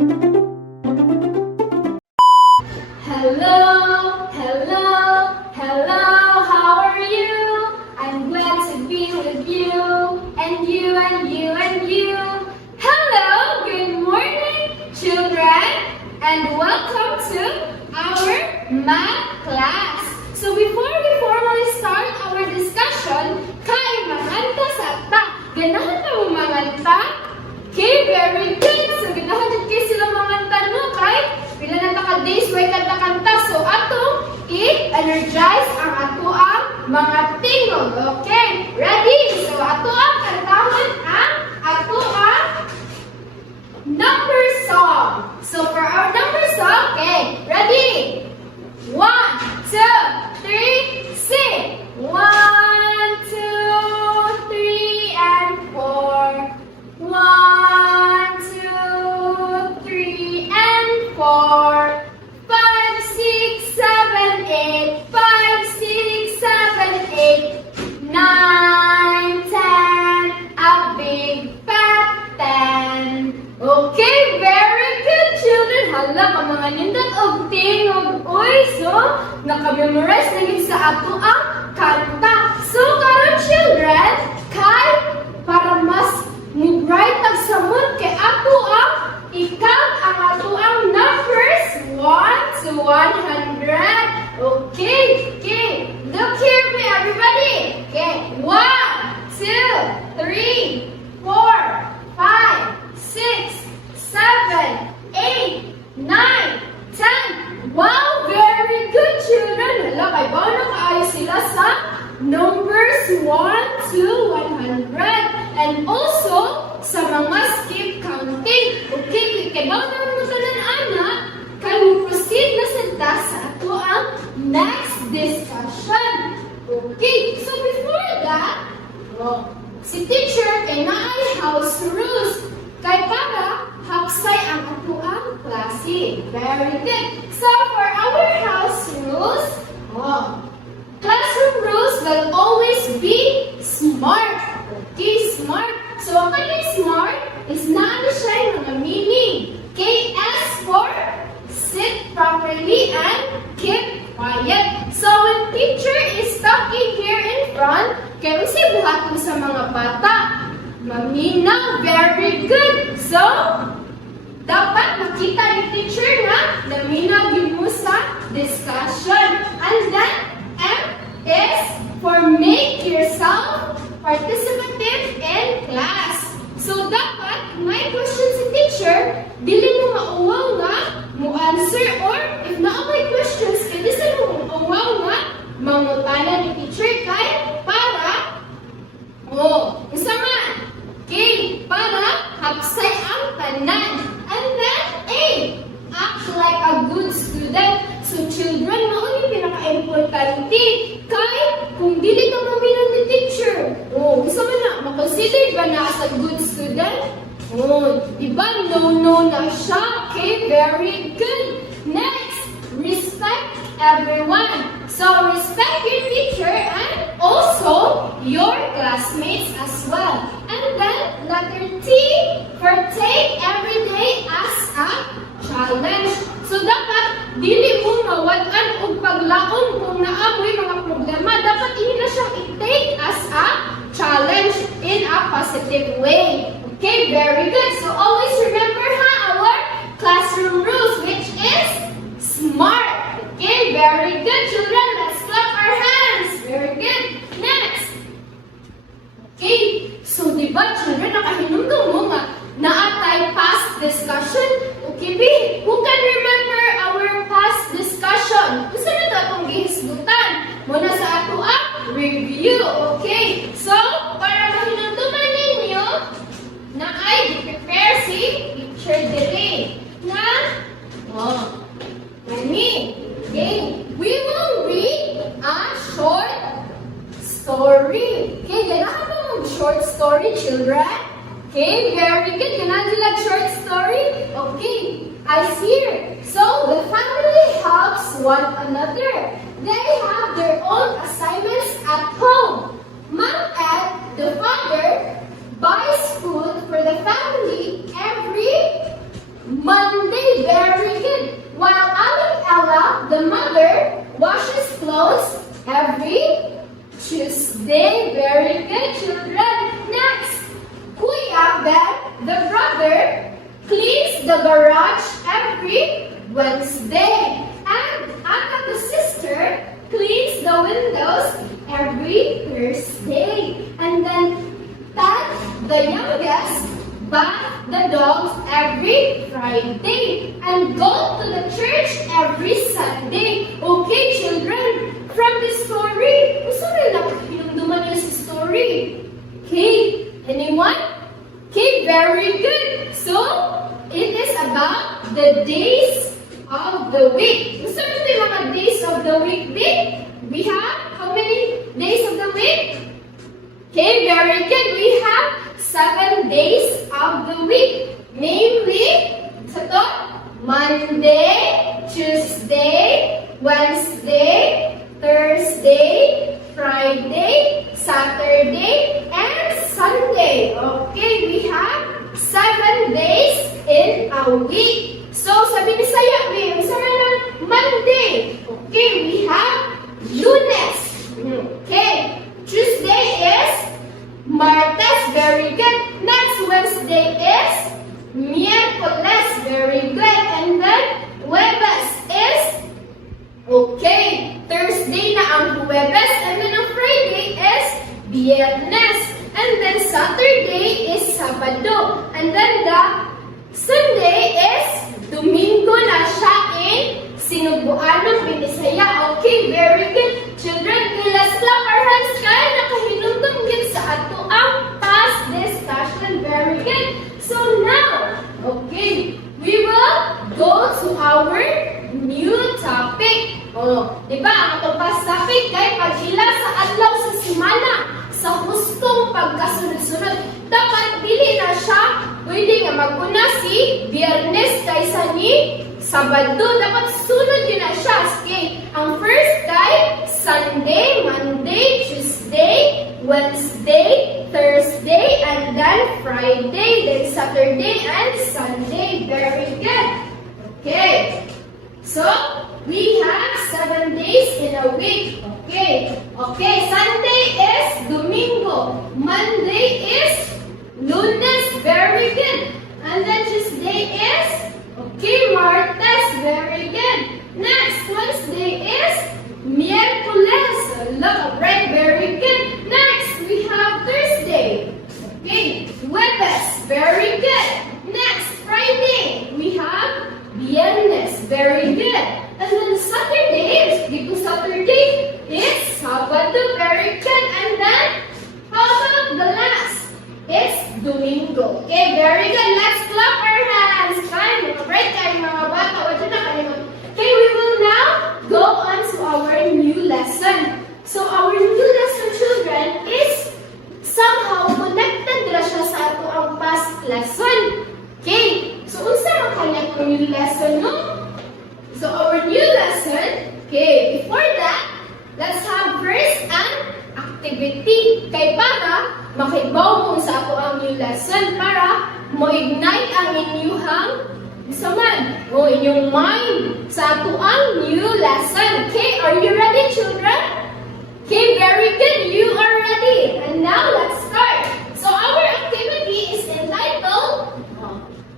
Hello, hello, hello, how are you? I'm glad to be with you, and you, and you, and you. Hello, good morning, children, and welcome to our math class. So before we formally start our discussion, kay manganta sa ta. Ganahan na mo manganta? Okay, very good. So ganahan kayo sila manganta no, kay pila na ta ka days way kanta-kanta. So atong i-energize ang ato ang mga tingog. Okay, ready? So ato ang kantahan ang ato ang number song. So for our number song, okay, ready? 1, 2, 3, sing! 1, 2, 3, and 4. 1, 2, 3, and 4. 5, 6, 7, 8. 5, 6, 7, 8. 9, 10. A big fat 10. Okay, very good, children. Hala ka mga nindot og tingog. Uy, so naka-memorize na yun sa ato ang kanta. So karon, children, kay para mas mug-right tag samot kay ato ang i-count ang ato ang numbers 1 to 100. Okay, okay. Look here, me, everybody. Okay, 1, 2, 3, 4, 5, 6, 7, 8, 9, 10. Wow, very good, children. Hala, kay ba na kaayo sila sa numbers 1 to 100. And also, sa mga skip counting. Okay, kay ba na mo tanan-ana, kay mo proceed na sa ato ang next discussion. Okay, so before that, si teacher kay naay house rules. Kay para haksay ang ato ang klase. Very good. So for our house rules, classroom rules will always be smart. Okay, smart. So ang kaning smart is na siya yung mga meaning. Okay, S for sit properly and keep quiet. So when teacher is talking here in front, kaya si buhaton sa mga bata. Maminaw, very good. So, dapat makita ni teacher na naminaw din mo sa discussion. And then, M is for make yourself participative in class. So, dapat may question si teacher, dili mo mauwaw nga mo answer, or if na may questions, pwede sa mo mauwaw nga mangutana ni teacher kay para isa man. Okay, para hapsay ang tanan. And then, A, act like a good student. So, children, mauni pinaka-importante. Kay, kung dili ka maminaw ni teacher, isa man na, makonsider ba na as a good student? Diba, no na siya. Okay, very good. Next, respect everyone. So, respect your teacher and also your classmates as well. And then, letter T for take every day as a challenge. So, dapat, dili mo mawad-an o paglaom kung naamoy mga problema. Dapat ini na siyang i-take as a challenge in a positive way. Okay, very good. So, always remember our classroom rules, which is smart. Okay, very good, children. Let's clap our hands. Very good. Next. Okay, so diba, children, nakahinumdum mo nga naatay past discussion. Okay, B, who can remember our past discussion? Gusto na ito itong gihisgutan. Muna sa ato ang review. Okay, so, para mahinumduman ninyo, na ay prepare si teacher Dere na okay, we will read a short story. Okay, ganahan ba mong short story, children? Okay, very good. Ganahan sila short story? Okay, I hear. So, the family helps one another. They have their own assignments at home. Mom and the father buys food for the family every Monday. brother cleans the garage every Wednesday. And Agatha's sister cleans the windows every Thursday. And then Tad, the youngest, bath the dogs every Friday and go to the church every Sunday. Okay, children, from this story, gusto nila pinunduman niyo sa story. Okay, anyone? Okay, very good. So, it is about the days of the week. Gusto niyo yung mga days of the week din? We have how many days of the week? Okay, very good. We have 7 days of the week. Namely, sa to, Monday, Tuesday, Wednesday, Thursday, Friday, Saturday, and Sunday. Okay, we have 7 days in a week. So, sabi ni Saya, sabi na Monday. Okay, we have Lunes. Okay, Tuesday is Martes, very good. Next Wednesday is Miércoles, very good. And then Huwebes is, okay, Thursday na ang Huwebes. And then ang Friday is Viernes. And then Saturday is Sabado. And then the Sunday is Domingo na siya in Sinubuanong Binisaya. Okay, very good. Children, let's clap our hands kaya nakahinumdum yun sa ato ang past discussion. Very good. So now, okay, we will go to our new topic. Di ba? Ang atong past topic kay pagila sa adlaw sa simana sa hustong pagkasunod-sunod. Dapat dili na siya pwede nga maguna si Biyernes kaysa ni Sabado. Dapat sunod yun na siya. Okay. Ang first kay Sunday, Monday, Tuesday, Wednesday, Thursday, and then Friday, then Saturday, and Sunday. Very good. Okay. So, we have 7 days in a week. Okay. Okay. Sunday is Domingo. Monday is Lunes. Very good. And then Tuesday is, okay, Martes. Very good. Next, Wednesday is Miércoles. Look, right, very good. Next, we have Thursday. Okay, Huwebes. Very good. Next, Friday, we have Viernes. Very good. And then Saturday, dito Saturday, is Sabado. Very good. And then, how about the last? It's Domingo. Okay, very good. Let's clap our hands. Fine, mga bright kayo, mga bata. Wala na kayo. Okay, we will now go on to our new lesson. So, our new lesson, children, is somehow connected na siya sa ato ang past lesson. Okay, so unsa ang connect ng new lesson, no? So, our new lesson, okay, before that, let's have first an activity. Kay para makibaw kung sa ako ang new lesson para mo-ignite ang inyuhang inyong mind sa ato ang new lesson. Okay, are you ready, children? Okay, very good. You are ready. And now, let's start. So, our activity is entitled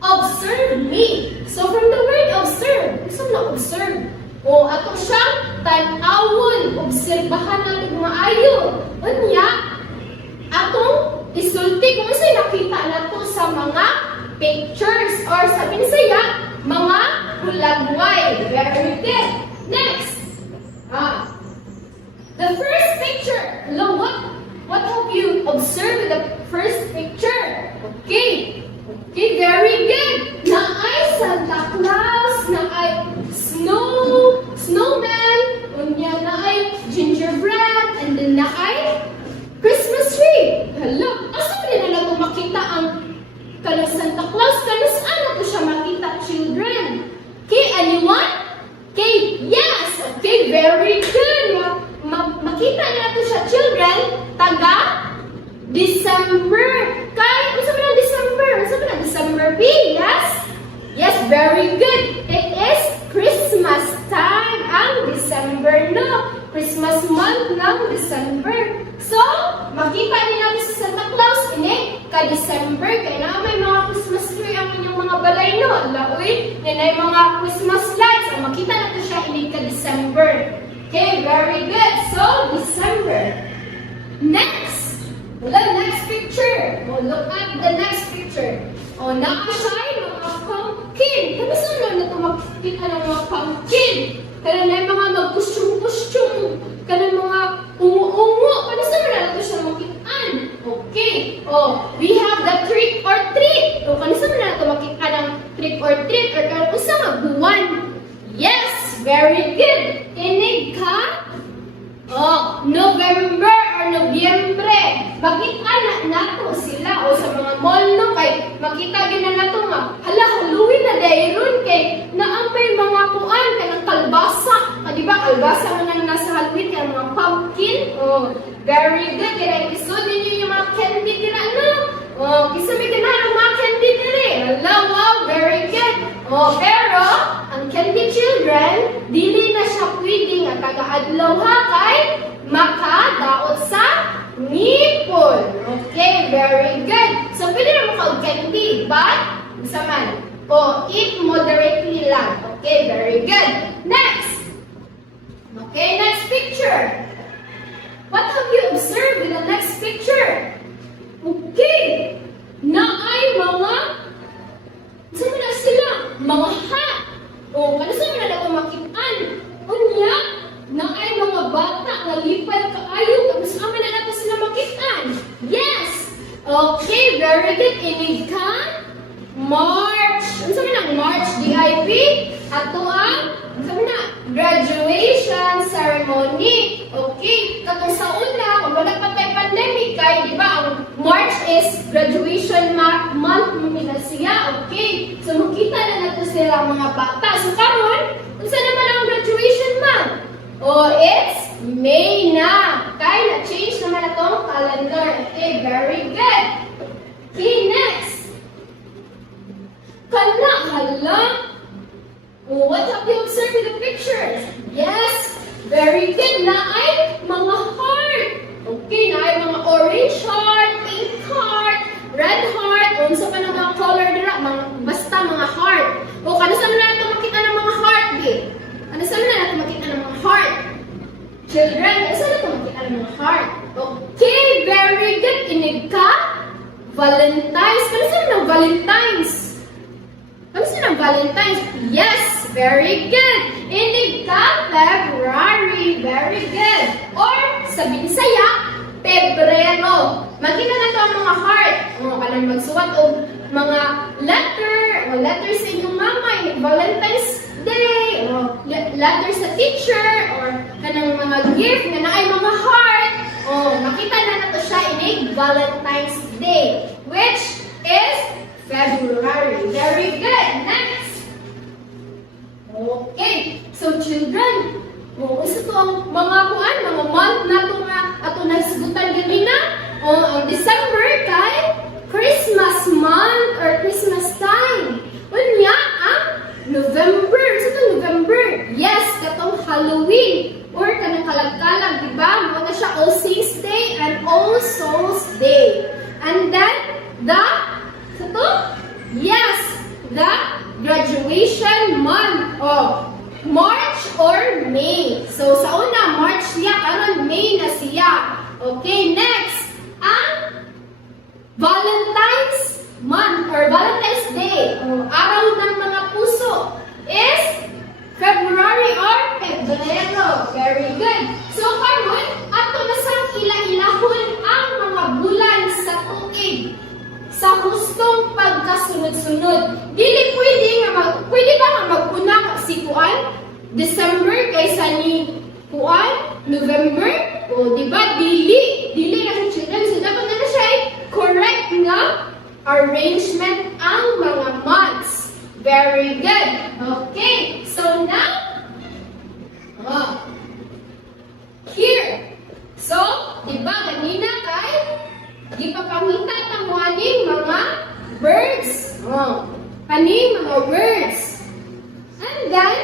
Observe Me. So, from the word observe, gusto na observe. O, ato siyang tan-awon. Obserbahan natin maayo. Unya, atong isulti kung sa'yo nakita na to sa mga pictures or sabi ni Saya, mga hulagway. Very good. Next. The first picture. Look, what have you observed in the first picture? Okay. Okay, very good. Naay Santa Claus, naay snowman, unya naay gingerbread, and then naay Christmas tree. Hello, asa din na nato makita ang kanang Santa Claus? Kanang saan nato siya makita, children? Okay, anyone? Okay, yes. Okay, very good. Makita na nato siya, children, taga December. Kaya, ano sabi ng December? Ano sabi ng December B? Yes? Yes, very good. It is Christmas time ang December, no? Christmas month ng December. So, makita din natin sa Santa Claus, ini ka-December, kaya na may mga Christmas tree ang inyong mga balay, no? Laoy, yan ay mga Christmas lights. So, makita na ito siya inig ka-December. Okay, very good. So, December. Next. Next picture. Oh, look at the next picture. Oh, nakasya ay mga pumpkin. Kami saan lang na ito makikita ng mga pumpkin? Kaya na yung mga mag-costume-costume. Kaya mga ungu-ungu. Kaya saan lang ito siya makitaan? Okay. Oh, we have the trick or treat. So, kaya saan lang ito makita ng trick or treat? Or kaya usa nga buwan. Yes, very good. Kinig ka? Oh, November or Nobyembre. Makita na nato sila o sa mga mall, no? Kay makita gina nato nga. Hala, Halloween na dayron kay naambay mga kuan kanang kalbasa. Di ba kalbasa man ang nasa Halloween kay mga pumpkin. Oh, very good. Kaya isod ninyo yung mga candy dira no. Oh, kisa may ganahan mga candy dire. Hala, wow, very good. Oh, pero ang candy children, dili na siya pwede nga taga-adlaw ha kay makadaot sa nipple. Okay, very good. So, pwede na maka-candy, but, isa man. O, eat moderately lang. Okay, very good. Next. Okay, next picture. What have you observed in the next picture? Okay. Na ay mga, saan na sila? Mga hat. O, ano saan na ito makitaan? Unya, na ay mga bata na lipad kaayo. Tapos naman na natin sila makitaan. Yes. Okay, very good. Inig ka? March. Ano sabi na? March DIP? Ato ang, sabi na, graduation ceremony. Okay. Katong sa una, kung wala pa tayo pandemic, kaya di ba, ang March is graduation month nila siya. Okay. So, makita na natin sila mga bata. So, karon, kung saan naman ang graduation month? Oh, it's May na. Kaya na-change naman na itong calendar. Okay, very good. Okay, next. Kana, hala. Oh, what have you observed in the pictures? Yes, very good. Na ay mga heart. Okay, na ay mga orange heart, pink heart, red heart. O, sa panang color nila, basta mga heart. O, kano saan na natin makita ng mga heart, di? Ano saan na natin makita ng mga heart? Children, ano saan natin makita ng mga heart? Okay, very good. Inig ka? Valentine's. Kano saan ng Valentine's? Kano saan ng Valentine's? Yes, very good. Inig ka? February. Very good. Or, sa Binisaya, Pebrero. Makita na ito ang mga heart. O, kanang magsuwat o mga letter. O, letter sa inyong mama. Valentine's Day. O, letter sa teacher. Or kanang mga gift na naay mga heart. O, makita na nato siya inig Valentine's Day. Which is February. Very good. Next. Okay. So, children, isa to ang mga kuan, mga month na ito nga ato nasigutan ganina. O, ang December kay Christmas month or Christmas time. Unya, ang November. Isa to November. Yes, katong Halloween. Or kanang kalag-kalag, diba? Mga na siya All Saints Day and All Souls Day. And then, yes, the graduation month of March or May. So, sa una, March siya, karon May na siya. Okay, next, ang Valentine's month or Valentine's Day, o araw ng mga puso, is February or Pebrero. Very good. So, karon, ato na sa ila-ilahon ang mga bulan sa tuig sa hustong pagkasunod-sunod. Dili pwede ba nga mag-una si Kuan? December kaysa ni Kuan? November? O, di ba? Dili na sa children. So, dapat na siya ay correct nga arrangement ang mga months. Very good. Okay. So, now, here. So, di ba, ganina kay gipapangita tamuaning mga birds. Kaning mga birds. And then,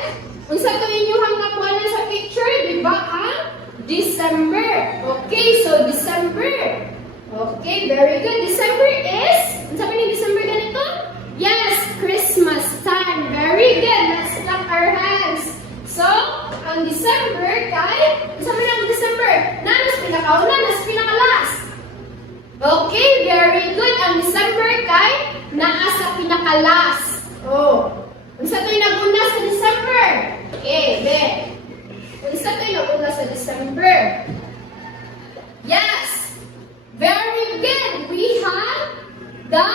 unsa to inyong nakuha na sa picture, di ba, December. Okay, so December. Okay, very good. December is, ano sabi ni December ganito? Yes, Christmas time. Very good. Let's clap our hands. So, ang December kay, ano sabi ng December? Nanas pinakauna, nas pinakalas. Okay, very good. Ang December kay, naa sa pinakalas. Oh, unsa to'y nag-una sa December? Okay, be. Unsa to'y nag-una sa December? Yes. Very good. We have the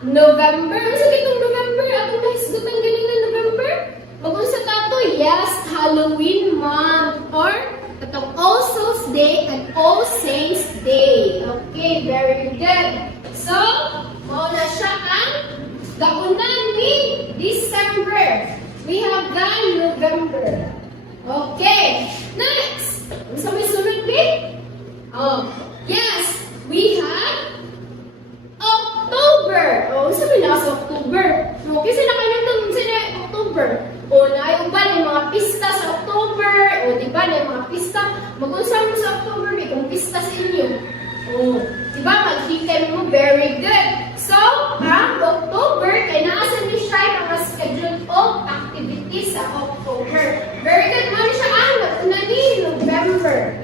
November. Ano sabi itong November? Ako nahisgutan galing na November. Mag-unsa ka to? Yes, Halloween month. Or itong All Souls Day and All Saints Day. Okay, very good. So, mauna siya ang gaunan ni December. We have the November. Okay. Next. Ano sa may sunod, babe? Oh, yes. We have October. Oh, sabi na sa October. No, kasi nakanandang sila October. O, naayuban yung mga pista sa October. O, di ba, yung mga pista. Mag-unsam mo sa October, may kung pista sa inyo. O, di ba, mag-weekend mo, very good. So, ang October, kaya naasan ni siya yung mga schedule of activities sa October. Very good. Mali siya ang na ni November.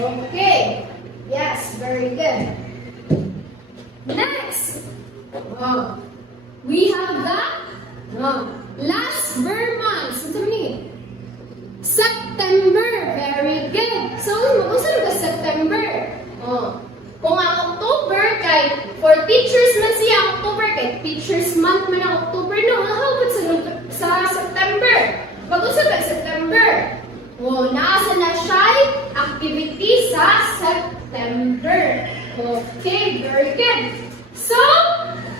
Okay. Yes, very good. Next, we have the last Burr month. Ano sabi? September. Very good. So, mag-usan ka September. Kung ang October kay for teachers man siya October kay teachers month man ang October no. How about sa September? Mag-usan ka September. Naasa na siya activity sa September. Okay, very good. So,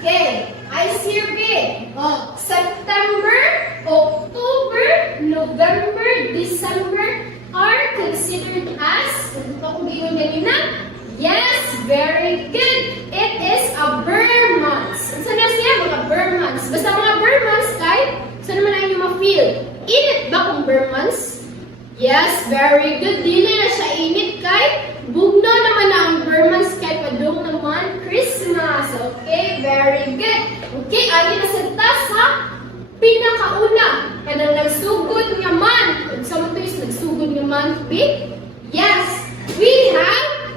okay, I see your grade. September, October, November, December are considered as, kung giyon ganina? Yes, very good. It is a Burr months. Saan na siya? Mga Burr months. Basta mga Burr months, kahit saan naman ang inyong ma-feel? Init ba kung Burr months? Yes, very good. Dili na siya init kay bugno naman na ang Burmans kay padung naman Christmas. Okay, very good. Okay, ali na sa tas ha. Pinakauna kanang nagsugod nga month. Sa mo is nagsugod nga month, big? Yes, we have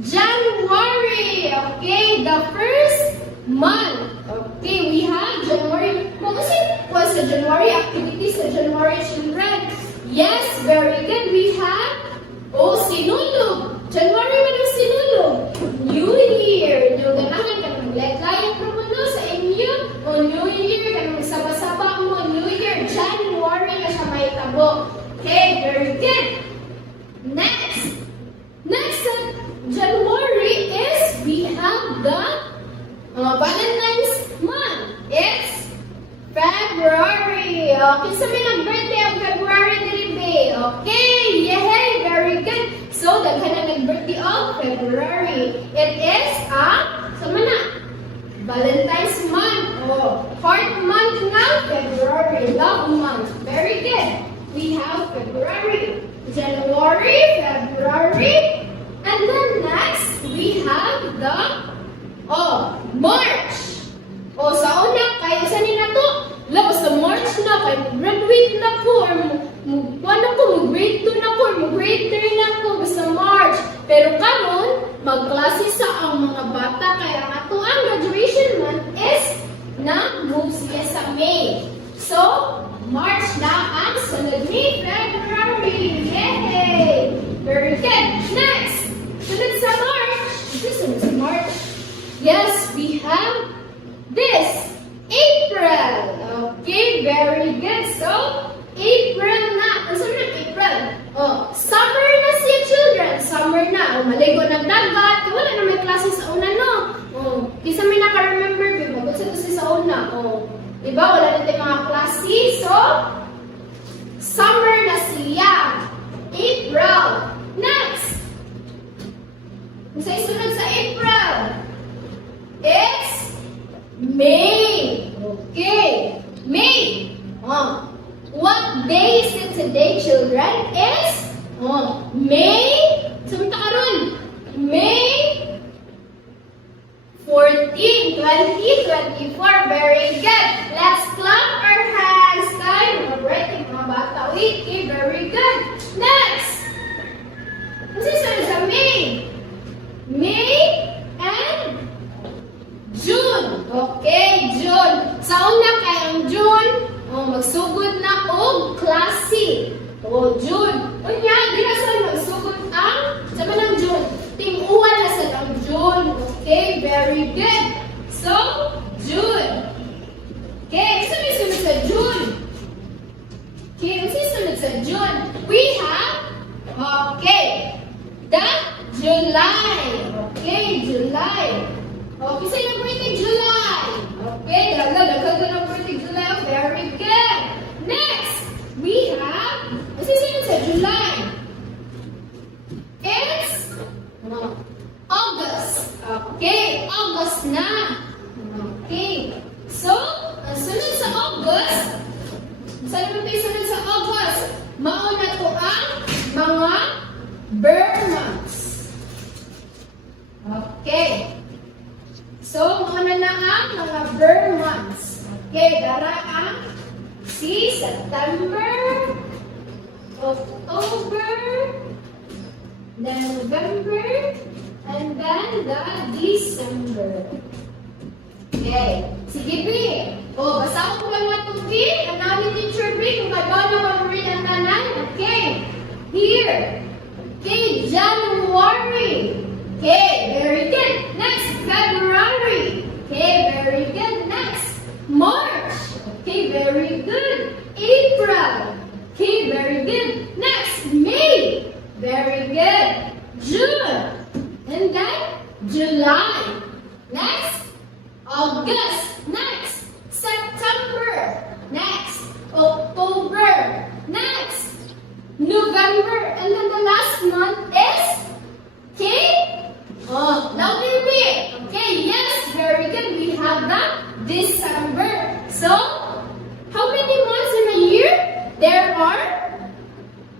January. Okay, the first month. Okay, we have January. Kasi po sa January activities sa January children. Yes, very good. We have Sinulog. January man ang Sinulog. New Year. New ganahan ka ng layang promuno sa inyo. O New Year ka ng saba-saba mo. New Year. January ka siya may tabo. Okay, very good. Next January is we have the Valentine's month. It's February. Okay, sabi nag-birthday ang February dilibe. Okay, yay, very good. So, daghan na nag-birthday of February. It is sama na? Valentine's month. Heart month na February. Love month. Very good. We have February, January, February, and then next, we have the March. Sa una, kaya sa nila to, labas sa March na, kaya graduate na ko, or mag-grade 2 na ko, or mag-grade 3 na ko, basta March. Pero karon magklase sa ang mga bata, kaya nga to ang graduation month is na-move siya sa May. So, March na ang sunod ni February. Yay! Very good. Next, sunod sa March. Sunod sa March. Yes, we have this, April. Okay, very good. So, April na. Ano sabi ng April? Summer na siya, children. Summer na. Maligo ng dagat. Wala na may klase sa una, no? Kisa may naka-remember, bago sa ito sa una. Diba? Wala na tayong mga klase. So, summer na siya. April. Next. Kung sa isunod sa April, it's May. Okay. May. What day is it today, children? Is May. Sabi ta karon. May July. Okay, July. Okay, celebrating July. Okay, daga birthday July. Very good. Next, we have, what's this sa July? It's August. Okay, August na. Okay. So, ang sunod sa August, saan naman tayo sunod sa August? Mauna to ang mga Burr months. Okay. So, mauna na ang mga Burr months. Okay, dara ang si September, October, then November, and then the December. Okay. Sige, B. O, basa ko lang nga itong B. Ang namin teacher B. Kung kagawa na mag-read ang tanan. Okay. Here. Okay, January. Okay, very good. Next, February. Okay, very good. Next, March. Okay, very good. April. Okay, very good. Next, May. Very good. June. And then, July. Next, August. Next, September. Next, October. Next, November. And then the last month is, okay? Oh, lovely bit. Okay, yes, very good. We have that December. So, how many months in a year? There are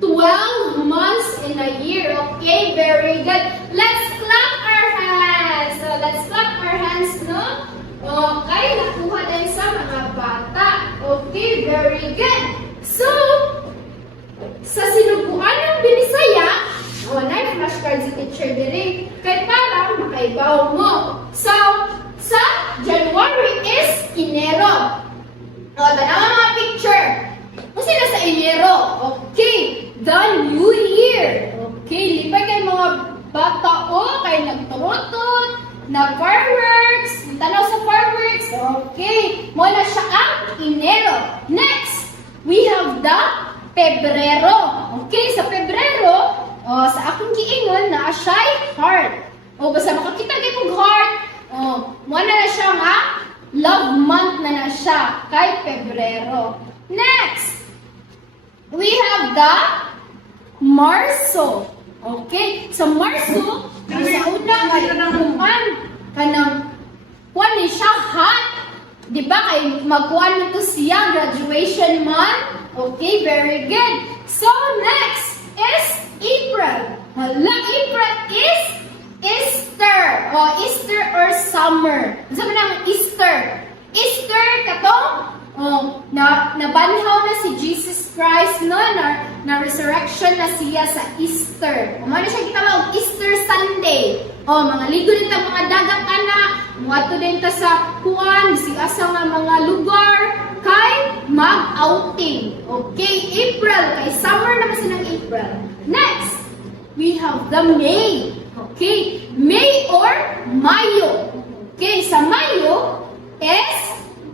12 months in a year. Okay, very good. Let's clap our hands. So, let's clap our hands, no? Okay, nakuha din sa mga bata. Okay, very good. So, sa sinubuan ng Binisaya, na-flashcard si teacher diri. Kaya parang makaibaw mo. So, sa January is Enero. O, tanawa mga picture. Kung sila sa Enero, okay, the New Year. Okay, lipay kayo mga bata o, kayo nagturotot, nag-fireworks, tanaw sa fireworks, okay, mula siya ang Enero. Next, we have the Pebrero. Okay, sa Pebrero, sa akong giingon na siya'y heart. O, basta makakita kayo kong heart, muna na siya nga, love month na siya, kay Pebrero. Next, we have the Marso. Okay, sa Marso, sa una kay kuman, kanang, kuwan ni siya hot. Diba, kay magkuhan nito siya, graduation month. Okay, very good. So, next is April. Hala, April is Easter. O, Easter or summer. Sabi naman Easter. Easter, katong, nabanhaw na si Jesus Christ, no? Na-resurrection na siya sa Easter. Umano siya kitawag Easter Sunday. Mga ligo din ta mga dagat anak. Muwato din ta sa kuwan, siya nga mga lugar. Kay mag-outing. Okay, April. Kay summer naman silang April. Next, we have the May. Okay, May or Mayo. Okay, sa Mayo is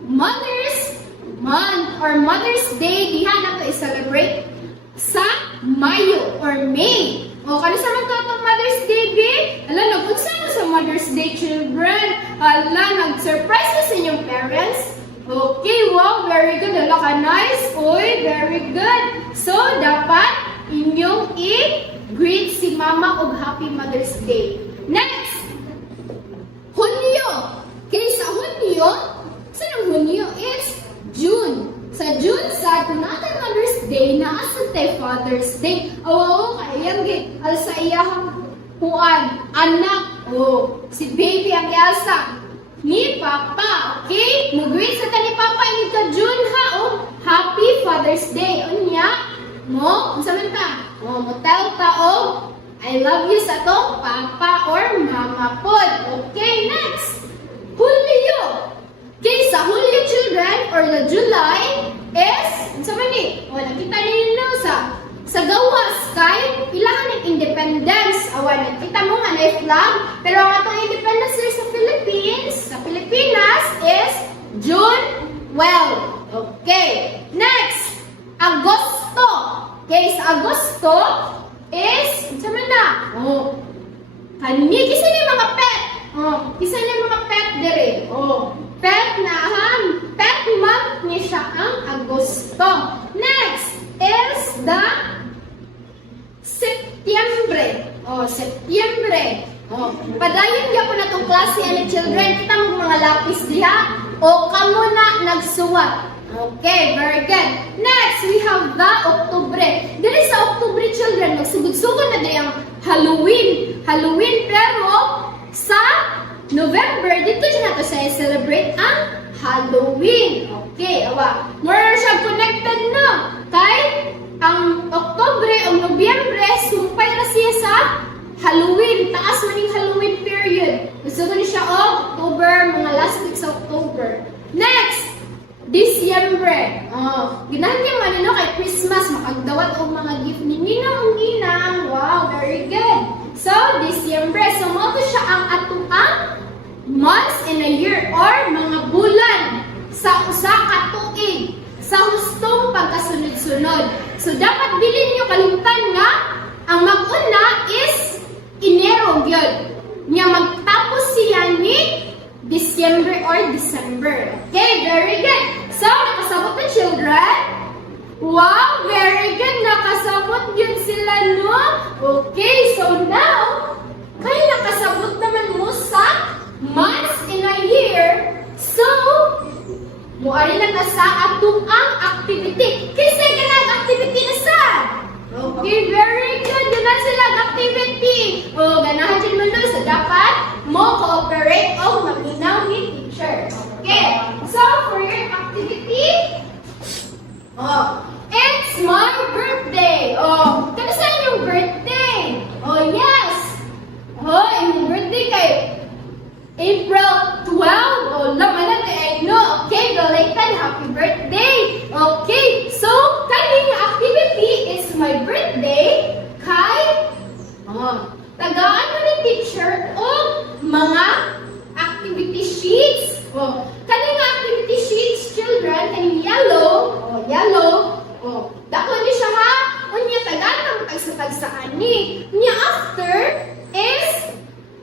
Mother's Month or Mother's Day. Diha na to i-celebrate sa Mayo or May. O, kano sa man to itong Mother's Day, B? Ala, nag-unsa mo sa Mother's Day, children? Ala, nag-surprise mo sa inyong parents? Okay, wow, very good. Ala ka, nice. Uy, very good. So, dapat inyong i-greet si Mama og Happy Mother's Day. Next, Hunyo. Okay, sa Hunyo, saan ang Hunyo is June. Sa June, sa tunatang Mother's Day, naasante Father's Day. Oo, kaya yan, sa iyahang kuan, anak, si baby ang yasa, ni Papa, okay? Mag-greet sa ni Papa, ini ka June ha, Happy Father's Day. Unya, mo, sabi ta, motel ta, I love you sa to, Papa or Mama pod. Okay, next, Hulyo. Okay, sa Hulyo, children, or the July, is, sabi ni, nakita ninyo sa gawas, kay ilahan ng independence. Awan, nakita mo nga na flag, pero ang atong independence here sa Pilipinas is June 12. Okay, next, Agosto. Okay, sa Agosto is, sabi na, Kani, kisa ni mga pet. Oh, kisa ni mga pet dire. Oh, pet na pet month niya siya ang Agosto. Next is the Setyembre. Oh, Setyembre. Oh, padayon gyud po na tong klase ani children. Kita mo mga lapis diha. O kamo na nagsuwat. Okay, very good. Next, we have the Oktubre. Dili sa Oktubre, children, magsugod-sugod na din ang Halloween. Halloween, pero sa November, dito siya nato siya celebrate ang Halloween. Okay, awa. More siya connected na. Kay ang Oktubre o Nobyembre, sumpay na siya sa Halloween. Taas maning Halloween period. Gusto ko ni siya October, mga last week sa October. Next, Disyembre. Ginahan niya man kay Christmas, makagdawat og mga gift ni ninang ninang. Wow, very good. So, Disyembre. So, mo siya ang atong months in a year or mga bulan sa usa ka tuig sa hustong pagkasunod-sunod. So, dapat bilin niyo kalimtan nga ang mag-una is Enero gyud. Nya magtapos siya ni December or December. Okay, very good. So, nakasabot na children? Wow, very good. Nakasabot yun sila, no? Okay, so now, kaya nakasabot naman mo sa months in a year. So, muari na ka sa atong ang activity. Kasi ganang activity na sa? Okay, very good. Yun na sila activity. O, ganahan din mo doon. So, dapat mo cooperate o maminaw ni teacher. Okay, so for your activity, it's my birthday. Kano saan yung birthday? Yes. Yung birthday kay April 12. Laman natin ay no. Okay, belated happy birthday. Okay, so kaning activity is my birthday kay tagaan mo ni teacher o mga activity sheets. Kaning activity sheets, children, kaning yellow. Yellow. Dako ni siya ha. Unya tagaan mo tagsa-tagsaan ni. Unya after is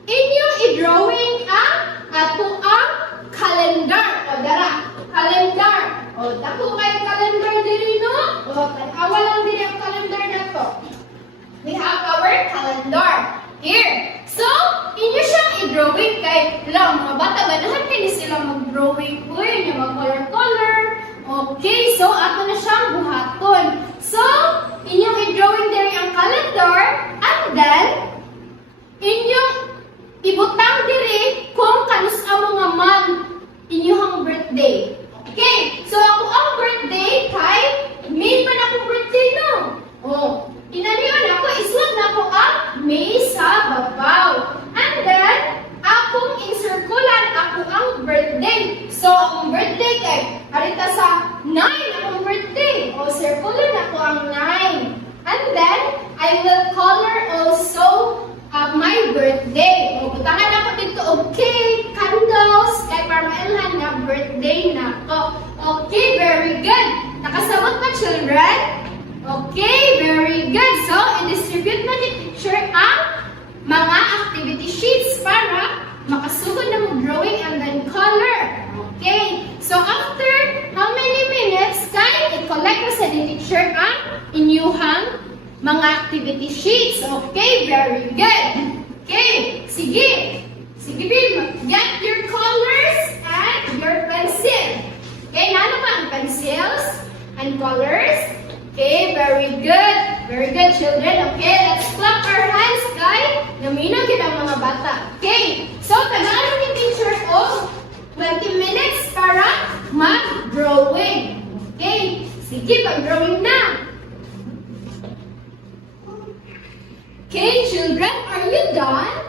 inyo i-drawing ang ato ang calendar. Dara. Calendar. Dako kayo calendar diri no? Tanawa lang diri ang calendar na to. We have our calendar. Here. So, inyo siyang i-drawing kay mga bata ganahan kay sila mag-drawing po yun, mag-color. Okay, so ato na siyang buhaton. So, inyong i-drawing diri ang calendar and then inyong ibutang diri kung kanus ang mga month inyong birthday. Okay, so ako ang birthday kay May pa na akong birthday no. Inaniyon ako, isuot na ko ang May sa babaw. And then, akong in-circulan ako ang birthday. So, akong birthday kay harita sa 9 akong birthday. Circulan ako ang 9. And then, I will color also my birthday. Butangan ako dito og cake, candles, kay para mailhan nga birthday na ako. Okay, very good. Nakasabot pa children? Okay, very good. So, i-distribute na ni teacher ang mga activity sheets para makasugod na mag-drawing and then color. Okay. So, after how many minutes, kaya i-collect na sa ni teacher ang inyuhang mga activity sheets. Okay, very good. Okay, sige. Sige, Bill. Get your colors and your pencil. Okay, nano pa ang pencils and colors? Okay, very good. Very good, children. Okay, let's clap our hands, guys. Naminaw kita ang mga bata. Okay, so tagaan ni teacher o 20 minutes para mag-drawing. Okay, sige, mag-drawing na. Okay, children, are you done?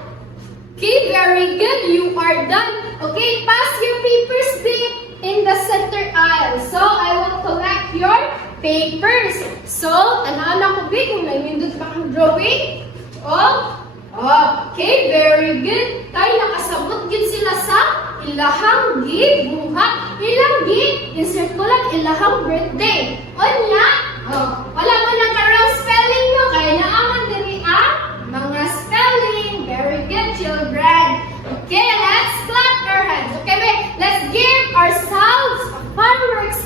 Okay, very good. You are done. Okay, pass your papers back in the center aisle. So, I will collect your papers. So, tanahan ako big kung naimindot pa ang drawing. Okay, very good. Tayo nakasabot din sila sa ilahang gibuhat. Ilang in-circulan ilahang birthday. Onya, wala mo na karang spelling no, kaya naaman diri ang mga spelling. Very good.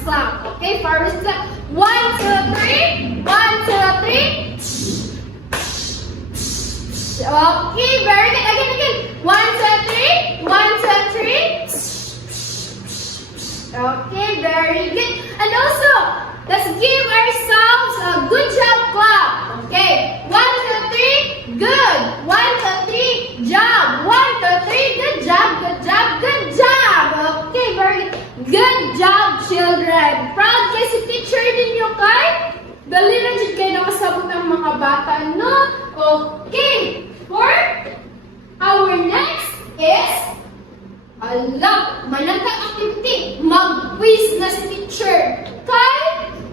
clap. Okay, farmer's clap. 1, 2, 3. 1, 2, 3. Okay, very good. Again. 1, 2, 3. 1, 2, 3. Okay, very good. And also, let's give ourselves a good job clap. Okay, 1, 2, 3. Good. 1, 2, 3. Job. 1, 2, 3. Good job. Good job. Good job. Okay, very good. Good job, children. Proud kayo si teacher ninyo kay? Dali na dyan kayo nakasabot ng mga bata, no? Okay. For our next is manatang activity. Mag-quiz na si teacher. Kay,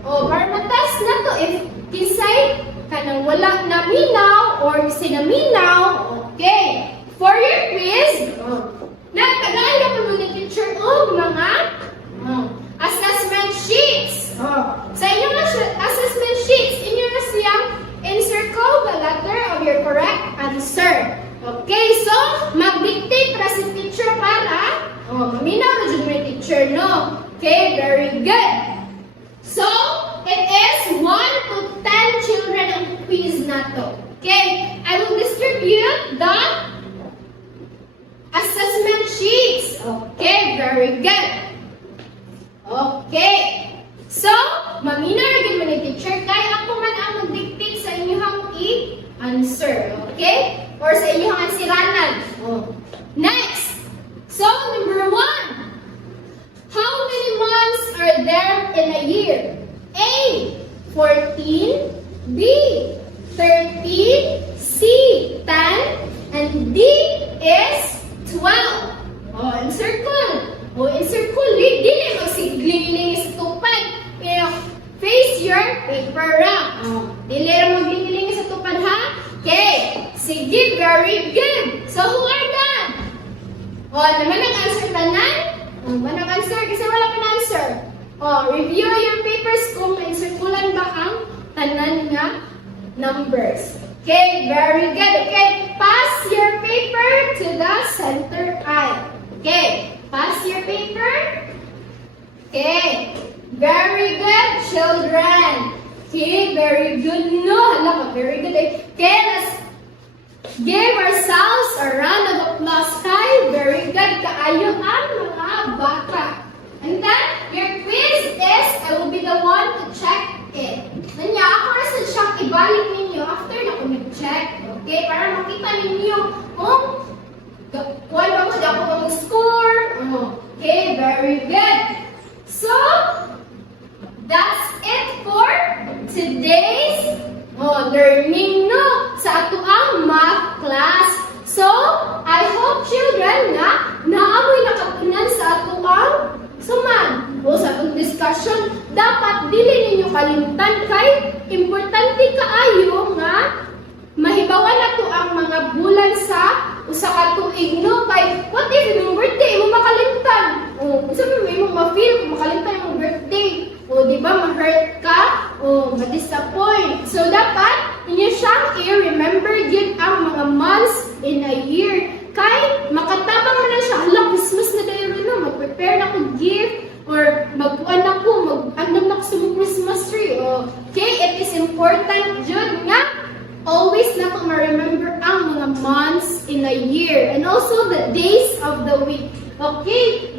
para matest na to. If kisay ka nang wala naminaw or sinaminaw, okay. For your quiz, nagtagaan na po ni teacher mga assessment sheets. Sa inyong assessment sheets, inyo na siyang encircle the letter of your correct answer. Okay, so mag-dictate para si teacher para maminaw na dyan may teacher, no? Okay, very good. So, it is 1 to 10 children ang quiz na to. Okay, I will distribute the assessment sheets. Okay, very good. Okay. So, maminaw na dyan may teacher kaya ako man ang mag-dictate sa inyong i-answer. Okay? Or sa inyong ansiranan. Next. So, number 1. How many months are there in a year? A. 14. B. 13. C. 10. And D is 12. Encircle. Encircle. Dili magsigling-ling sa tupad. Face your paper ra. Dili ra magling-ling sa tupad, ha? Okay. Sige, very good. So, who are done? Naman nag-answer tanan? Naman nag-answer kasi wala pa na-answer. Review your papers kung encirculan ba ang tanan nga numbers. Okay, very good. Okay, pass your paper to the center aisle. Okay, pass your paper. Okay, very good, children. Okay, very good. No, very good. Okay, let's give ourselves a round of applause. Kay, very good. Kaayo ang mga bata. And then, your quiz is, I will be the one to check it. Nanya, ako na sa siyang ibalik ninyo after na ko mag-check. Okay, para makita ninyo kung kuwan ba mo, ako mag-score. Okay, very good. So, that's it for today's learning no sa ato ang math class. So, I hope children na naamoy nakapunan sa ato ang suman. Sa atong discussion, dapat dili ninyo kalimutan kay importante kaayo nga mahibawan nato ang mga bulan sa usa ka tuig no kay what if yung birthday mo makalimutan? Sabi mo ma-feel kung makalimutan yung birthday. Di ba ma-hurt ka? Ma-disappoint. So dapat inyo siyang i-remember yun ang mga months in a year. Kay makatabang mo na siya, Christmas na dayo rin no, mag-prepare na ko gift or mag-uwan na ko, mag-andam na ko sa Christmas tree. Okay, it is important yun nga always na ko ma-remember ang mga months in a year and also the days of the week. Okay,